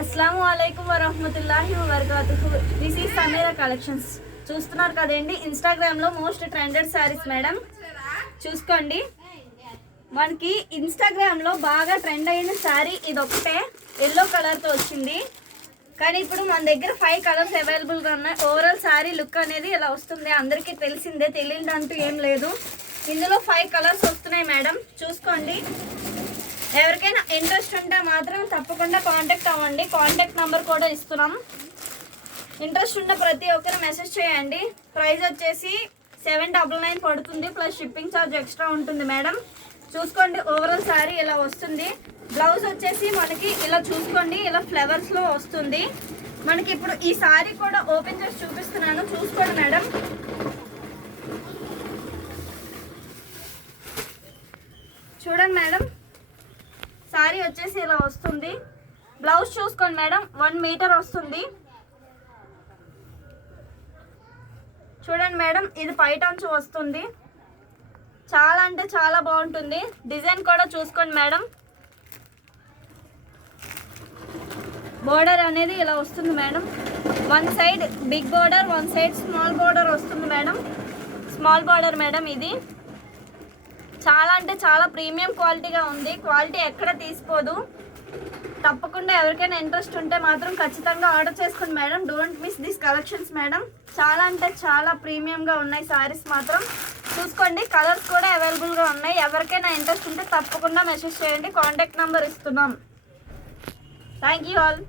అస్సలాము అలైకుం వరహ్మతుల్లాహి వబరకాతుహు. This is Sameera collections. చూస్తున్నారు కదండి, ఇన్స్టాగ్రామ్లో మోస్ట్ ట్రెండెడ్ శారీస్ మేడం. చూసుకోండి, మనకి ఇన్స్టాగ్రామ్లో బాగా ట్రెండ్ అయిన శారీ ఇది ఒకటే, ఎల్లో కలర్తో వచ్చింది. కానీ ఇప్పుడు మన దగ్గర 5 కలర్స్ అవైలబుల్గా ఉన్నాయి. ఓవరాల్ శారీ లుక్ అనేది ఇలా వస్తుంది, అందరికీ తెలిసిందే, తెలియదంటూ ఏం లేదు. ఇందులో 5 కలర్స్ వస్తున్నాయి మేడం, చూసుకోండి. ఎవరికైనా ఇంట్రెస్ట్ ఉంటే మాత్రం తప్పకుండా కాంటాక్ట్ అవ్వండి. కాంటాక్ట్ నెంబర్ కూడా ఇస్తున్నాం. ఇంట్రెస్ట్ ఉన్న ప్రతి ఒక్కరు మెసేజ్ చేయండి. ప్రైస్ వచ్చేసి 799 పడుతుంది, ప్లస్ షిప్పింగ్ ఛార్జ్ ఎక్స్ట్రా ఉంటుంది మేడం. చూసుకోండి, ఓవరాల్ శారీ ఇలా వస్తుంది. బ్లౌజ్ వచ్చేసి మనకి ఇలా చూసుకోండి, ఇలా ఫ్లవర్స్లో వస్తుంది. మనకి ఇప్పుడు ఈ శారీ కూడా ఓపెన్ చేసి చూపిస్తున్నాను, చూసుకోండి మేడం. చూడండి మేడం, శారీ వచ్చేసి ఇలా వస్తుంది. బ్లౌజ్ చూసుకోండి మేడం, 1 మీటర్ వస్తుంది. చూడండి మేడం, ఇది పైటంచు వస్తుంది. చాలా అంటే చాలా బాగుంటుంది. డిజైన్ కూడా చూసుకోండి మేడం. బోర్డర్ అనేది ఇలా వస్తుంది madam. 1 side big border, 1 side small border వస్తుంది మేడం. Small border madam. ఇది చాలా అంటే చాలా ప్రీమియం క్వాలిటీగా ఉంది. క్వాలిటీ ఎక్కడ తీసుకోదు. తప్పకుండా ఎవరికైనా ఇంట్రెస్ట్ ఉంటే మాత్రం ఖచ్చితంగా ఆర్డర్ చేసుకోండి madam. Don't miss this collections madam. చాలా అంటే చాలా ప్రీమియంగా ఉన్నాయి శారీస్ మాత్రం. చూసుకోండి, కలర్స్ కూడా అవైలబుల్గా ఉన్నాయి. ఎవరికైనా ఇంట్రెస్ట్ ఉంటే తప్పకుండా మెసేజ్ చేయండి. కాంటాక్ట్ నెంబర్ ఇస్తున్నాం. Thank you all.